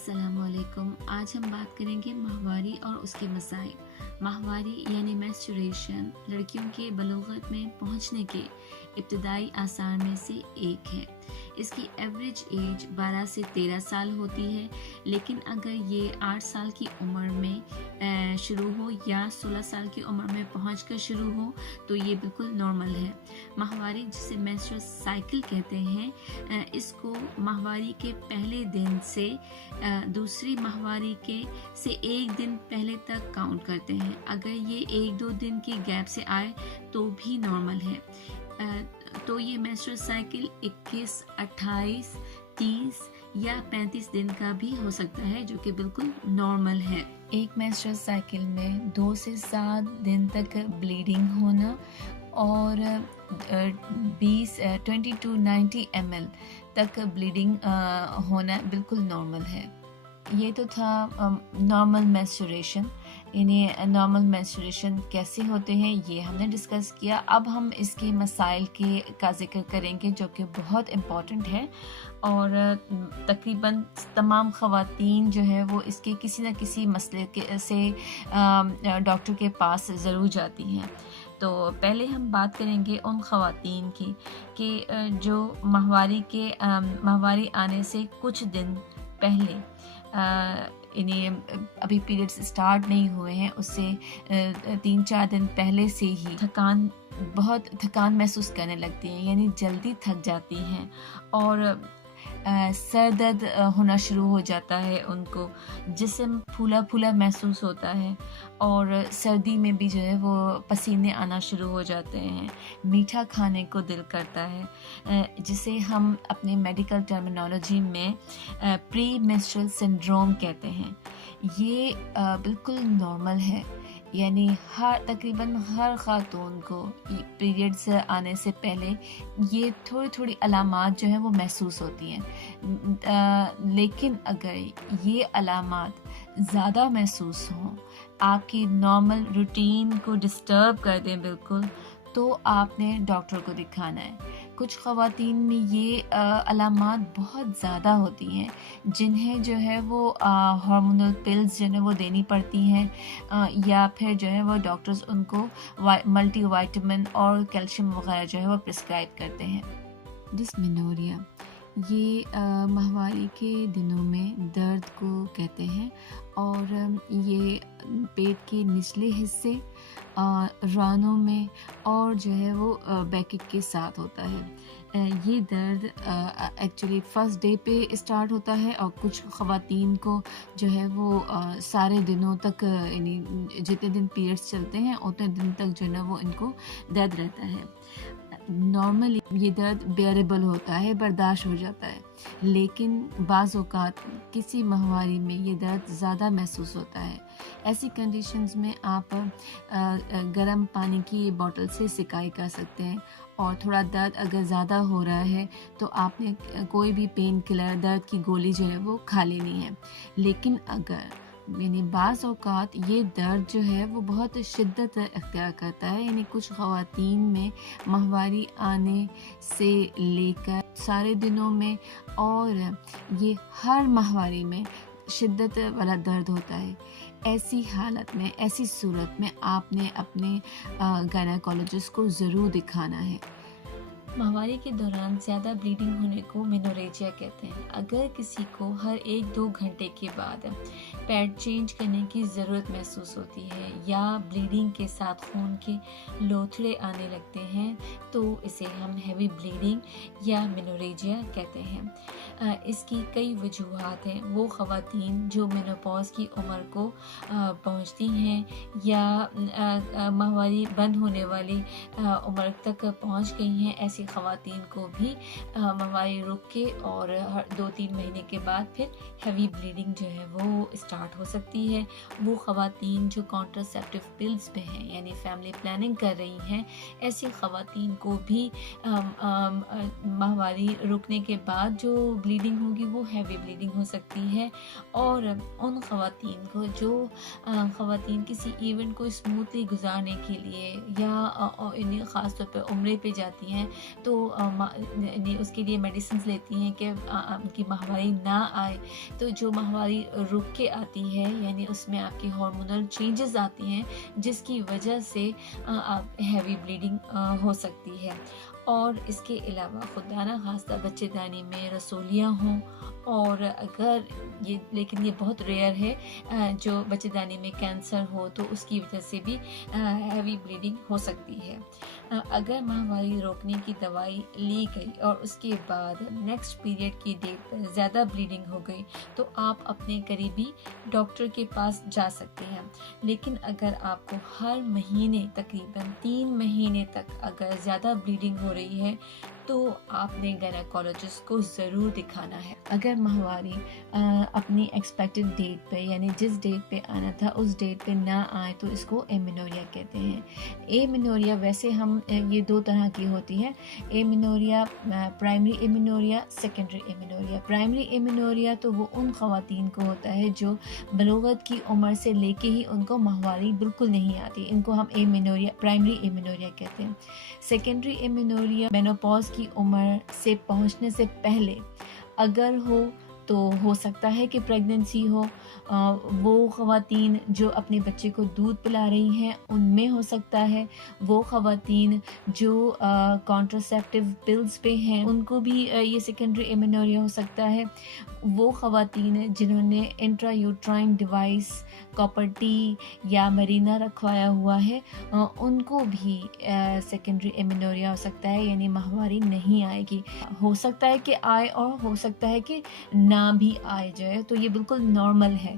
السلام علیکم۔ آج ہم بات کریں گے ماہواری اور اس کے مسائل۔ ماہواری یعنی میسچوریشن لڑکیوں کے بلوغت میں پہنچنے کے ابتدائی آثار میں سے ایک ہے۔ اس کی ایوریج ایج 12 سے 13 سال ہوتی ہے، لیکن اگر یہ 8 سال کی عمر میں شروع ہو یا 16 سال کی عمر میں پہنچ کر شروع ہو تو یہ بالکل نارمل ہے۔ ماہواری جسے مینسٹرل سائیکل کہتے ہیں، اس کو ماہواری کے پہلے دن سے دوسری ماہواری کے سے ایک دن پہلے تک کاؤنٹ کرتے ہیں۔ اگر یہ 1-2 دن کی گیپ سے آئے تو بھی نارمل ہے۔ تو یہ مینسٹرل سائیکل 21، 28، 30 یا 35 دن کا بھی ہو سکتا ہے، جو کہ بالکل نارمل ہے۔ ایک مینسٹرل سائیکل میں 2 سے 7 دن تک بلیڈنگ ہونا اور 20 to 90 ml تک بلیڈنگ ہونا بالکل نارمل ہے۔ یہ تو تھا نارمل مینسچوریشن، یعنی نارمل مینسچوریشن کیسے ہوتے ہیں یہ ہم نے ڈسکس کیا۔ اب ہم اس کے مسائل کا ذکر کریں گے جو کہ بہت امپورٹنٹ ہے، اور تقریباً تمام خواتین جو ہے وہ اس کے کسی نہ کسی مسئلے سے ڈاکٹر کے پاس ضرور جاتی ہیں۔ تو پہلے ہم بات کریں گے ان خواتین کی کہ جو ماہواری آنے سے کچھ دن پہلے یعنی ابھی پیریڈز اسٹارٹ نہیں ہوئے ہیں، اس سے 3-4 دن پہلے سے ہی بہت تھکان محسوس کرنے لگتی ہیں، یعنی جلدی تھک جاتی ہیں، اور سر درد ہونا شروع ہو جاتا ہے، ان کو جسم پھولا پھولا محسوس ہوتا ہے، اور سردی میں بھی جو ہے وہ پسینے آنا شروع ہو جاتے ہیں، میٹھا کھانے کو دل کرتا ہے، جسے ہم اپنے میڈیکل ٹرمینالوجی میں پری مینسٹرل سنڈروم کہتے ہیں۔ یہ بالکل نارمل ہے، یعنی تقریباً ہر خاتون کو پیریڈز آنے سے پہلے یہ تھوڑی علامات جو ہیں وہ محسوس ہوتی ہیں، لیکن اگر یہ علامات زیادہ محسوس ہوں، آپ کی نارمل روٹین کو ڈسٹرب کر دیں بالکل، تو آپ نے ڈاکٹر کو دکھانا ہے۔ کچھ خواتین میں یہ علامات بہت زیادہ ہوتی ہیں، جنہیں جو ہے وہ ہارمونل پلز جو ہے وہ دینی پڑتی ہیں، یا پھر جو ہے وہ ڈاکٹرز ان کو ملٹی وائٹامن اور کیلشیم وغیرہ جو ہے وہ پرسکرائب کرتے ہیں۔ ڈسمینوریا یہ ماہواری کے دنوں میں درد کو کہتے ہیں، اور یہ پیٹ کے نچلے حصے، رانوں میں اور جو ہے وہ بیکک کے ساتھ ہوتا ہے۔ یہ درد ایکچولی فرسٹ ڈے پہ اسٹارٹ ہوتا ہے، اور کچھ خواتین کو جو ہے وہ سارے دنوں تک، یعنی جتنے دن پیریڈس چلتے ہیں اتنے دن تک جو ہے نا وہ ان کو درد رہتا ہے۔ نارملی یہ درد بیئریبل ہوتا ہے، برداشت ہو جاتا ہے، لیکن بعض اوقات کسی ماہواری میں یہ درد زیادہ محسوس ہوتا ہے۔ ایسی کنڈیشنز میں آپ گرم پانی کی بوٹل سے سکائی کر سکتے ہیں، اور تھوڑا درد اگر زیادہ ہو رہا ہے تو آپ نے کوئی بھی پین کلر، درد کی گولی جو ہے وہ کھا لینی ہے۔ لیکن اگر یعنی بعض اوقات یہ درد جو ہے وہ بہت شدت اختیار کرتا ہے، یعنی کچھ خواتین میں ماہواری آنے سے لے کر سارے دنوں میں اور یہ ہر ماہواری میں شدت والا درد ہوتا ہے۔ ایسی حالت میں، ایسی صورت میں آپ نے اپنے گائنیکولوجسٹ کو ضرور دکھانا ہے۔ ماہواری کے دوران زیادہ بلیڈنگ ہونے کو مینوریجیا کہتے ہیں۔ اگر کسی کو ہر 1-2 گھنٹے کے بعد پیڈ چینج کرنے کی ضرورت محسوس ہوتی ہے، یا بلیڈنگ کے ساتھ خون کے لوتھڑے آنے لگتے ہیں، تو اسے ہم ہیوی بلیڈنگ یا مینوریجیا کہتے ہیں۔ اس کی کئی وجوہات ہیں۔ وہ خواتین جو مینوپاز کی عمر کو پہنچتی ہیں، یا ماہواری بند ہونے والی عمر تک پہنچ گئی ہیں، ایسی خواتین کو بھی ماہواری رک کے اور 2-3 مہینے کے بعد پھر ہیوی بلیڈنگ جو ہے وہ اسٹارٹ ہو سکتی ہے۔ وہ خواتین جو کانٹراسیپٹیو پلز پہ ہیں، یعنی فیملی پلاننگ کر رہی ہیں، ایسی خواتین کو بھی ماہواری رکنے کے بعد جو بلیڈنگ ہوگی وہ ہیوی بلیڈنگ ہو سکتی ہے۔ اور ان خواتین کو جو خواتین کسی ایونٹ کو اسموتھلی گزارنے کے لیے، یا خاص طور پہ عمرے پہ جاتی ہیں، تو اس کے لیے میڈیسنز لیتی ہیں کہ ان کی ماہواری نہ آئے. تو جو ماہواری رک کے آتی ہے یعنی اس میں آپ کی ہارمونل چینجز آتی ہیں جس کی وجہ سے آپ ہیوی بلیڈنگ ہو سکتی ہے. اور اس کے علاوہ خدا نہ خواستہ بچے دانی میں رسولیاں ہوں، اور اگر لیکن یہ بہت ریئر ہے جو بچے دانی میں کینسر ہو تو اس کی وجہ سے بھی ہیوی بلیڈنگ ہو سکتی ہے. اگر ماہواری روکنے کی دوائی لی گئی اور اس کے بعد نیکسٹ پیریڈ کی ڈیٹ پر زیادہ بلیڈنگ ہو گئی تو آپ اپنے قریبی ڈاکٹر کے پاس جا سکتے ہیں. لیکن اگر آپ کو ہر مہینے تقریباً 3 مہینے تک اگر زیادہ بلیڈنگ ہو رہی ہے تو آپ نے گائنیکولوجسٹ کو ضرور دکھانا ہے. اگر ماہواری اپنی ایکسپیکٹڈ ڈیٹ پہ یعنی جس ڈیٹ پہ آنا تھا اس ڈیٹ پہ نہ آئے تو اس کو ایمینوریا کہتے ہیں. ایمینوریا ویسے ہم یہ 2 طرح کی ہوتی ہے. ایمینوریا پرائمری ایمینوریا، سیکنڈری ایمینوریا. پرائمری ایمینوریا تو وہ ان خواتین کو ہوتا ہے جو بلوغت کی عمر سے لے کے ہی ان کو ماہواری بالکل نہیں آتی، ان کو ہم پرائمری ایمینوریا کہتے ہیں. سیکنڈری ایمینوریا مینوپاز کی عمر سے پہنچنے سے پہلے اگر ہو تو ہو سکتا ہے کہ پریگننسی ہو. وہ خواتین جو اپنے بچے کو دودھ پلا رہی ہیں ان میں ہو سکتا ہے. وہ خواتین جو کانٹراسیپٹیو پلز پہ ہیں ان کو بھی یہ سیکنڈری ایمینوریا ہو سکتا ہے. وہ خواتین جنہوں نے انٹرا یوٹرائن ڈیوائس کاپر ٹی یا مرینا رکھوایا ہوا ہے ان کو بھی سیکنڈری ایمینوریا ہو سکتا ہے، یعنی ماہواری نہیں آئے گی. ہو سکتا ہے کہ آئے اور ہو سکتا ہے کہ نہ بھی آئے جائے، تو یہ بالکل نارمل ہے.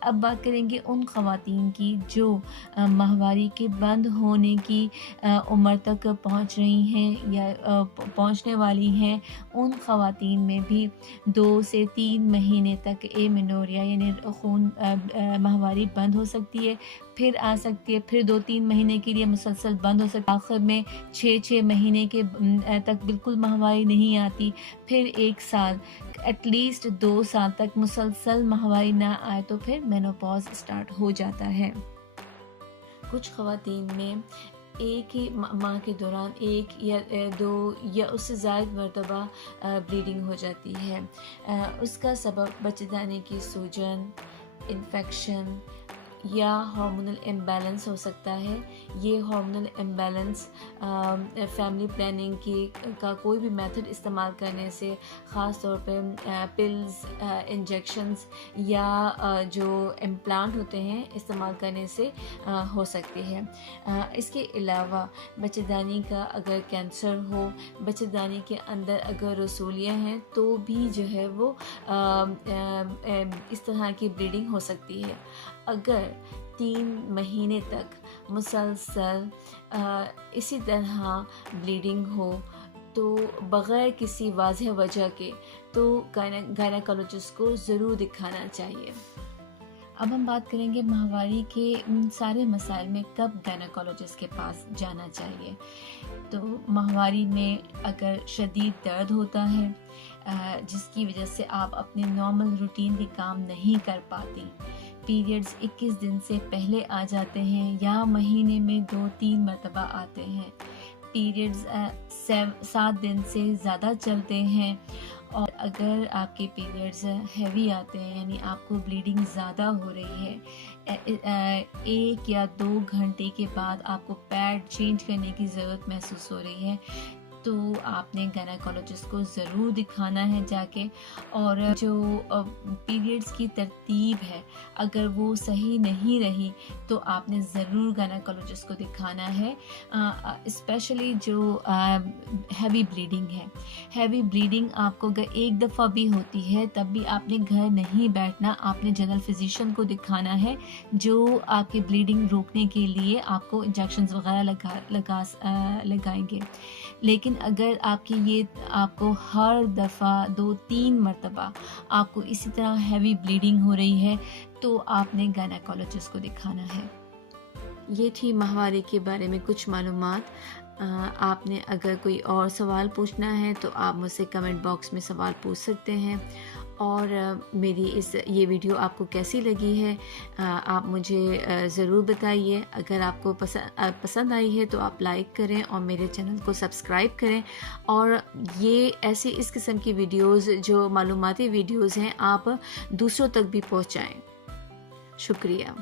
اب بات کریں گے ان خواتین کی جو ماہواری کے بند ہونے کی عمر تک پہنچ رہی ہیں یا پہنچنے والی ہیں. ان خواتین میں بھی 2 سے 3 مہینے تک ایمینوریا یعنی خون ماہواری بند ہو سکتی ہے، پھر آ سکتی ہے، پھر 2-3 مہینے کے لیے مسلسل بند ہو سکتی ہے، آخر میں 6 مہینے کے تک بالکل ماہواری نہیں آتی، پھر 1 سال ایٹ لیسٹ 2 سال تک مسلسل ماہواری نہ آئے تو پھر مینوپاز اسٹارٹ ہو جاتا ہے. کچھ خواتین میں ایک ہی ماہ کے دوران 1 یا 2 یا اس سے زائد مرتبہ بلیڈنگ ہو جاتی ہے. اس کا سبب بچے دانے کی سوجن، انفیکشن یا ہارمونل امبیلنس ہو سکتا ہے. یہ ہارمونل امبیلنس فیملی پلاننگ کا کوئی بھی میتھڈ استعمال کرنے سے، خاص طور پہ پلز، انجیکشنز یا جو امپلانٹ ہوتے ہیں استعمال کرنے سے ہو سکتی ہے. اس کے علاوہ بچے دانی کا اگر کینسر ہو، بچے دانی کے اندر اگر رسولیاں ہیں تو بھی جو ہے وہ اس طرح کی بلیڈنگ ہو سکتی ہے. اگر 3 مہینے تک مسلسل اسی طرح بلیڈنگ ہو تو بغیر کسی واضح وجہ کے تو گائنیکولوجسٹ کو ضرور دکھانا چاہیے. اب ہم بات کریں گے ماہواری کے سارے مسائل میں کب گائنیکولوجسٹ کے پاس جانا چاہیے. تو ماہواری میں اگر شدید درد ہوتا ہے جس کی وجہ سے آپ اپنے نارمل روٹین کے کام نہیں کر پاتی، پیریڈز 21 دن سے پہلے آ جاتے ہیں یا مہینے میں 2-3 مرتبہ آتے ہیں، پیریڈز 7 دن سے زیادہ چلتے ہیں، اور اگر آپ کے پیریڈز ہیوی آتے ہیں یعنی آپ کو بلیڈنگ زیادہ ہو رہی ہے، 1 یا 2 گھنٹے کے بعد آپ کو پیڈ چینج کرنے کی ضرورت محسوس ہو رہی ہے تو آپ نے گائنیکولوجسٹ کو ضرور دکھانا ہے جا کے. اور جو پیریڈز کی ترتیب ہے اگر وہ صحیح نہیں رہی تو آپ نے ضرور گائنیکولوجسٹ کو دکھانا ہے. اسپیشلی جو ہیوی بلیڈنگ ہے، ہیوی بلیڈنگ آپ کو اگر 1 دفعہ بھی ہوتی ہے تب بھی آپ نے گھر نہیں بیٹھنا، آپ نے جنرل فزیشین کو دکھانا ہے جو آپ کی بلیڈنگ روکنے کے لیے آپ کو انجیکشنز وغیرہ لگائیں گے. لیکن اگر آپ کو ہر دفعہ 2-3 مرتبہ آپ کو اسی طرح ہیوی بلیڈنگ ہو رہی ہے تو آپ نے گائنیکولوجسٹ کو دکھانا ہے. یہ تھی ماہواری کے بارے میں کچھ معلومات. آپ نے اگر کوئی اور سوال پوچھنا ہے تو آپ مجھ سے کمنٹ باکس میں سوال پوچھ سکتے ہیں. اور میری یہ ویڈیو آپ کو کیسی لگی ہے آپ مجھے ضرور بتائیے. اگر آپ کو پسند آئی ہے تو آپ لائک کریں اور میرے چینل کو سبسکرائب کریں، اور یہ ایسی اس قسم کی ویڈیوز جو معلوماتی ویڈیوز ہیں آپ دوسروں تک بھی پہنچائیں. شکریہ.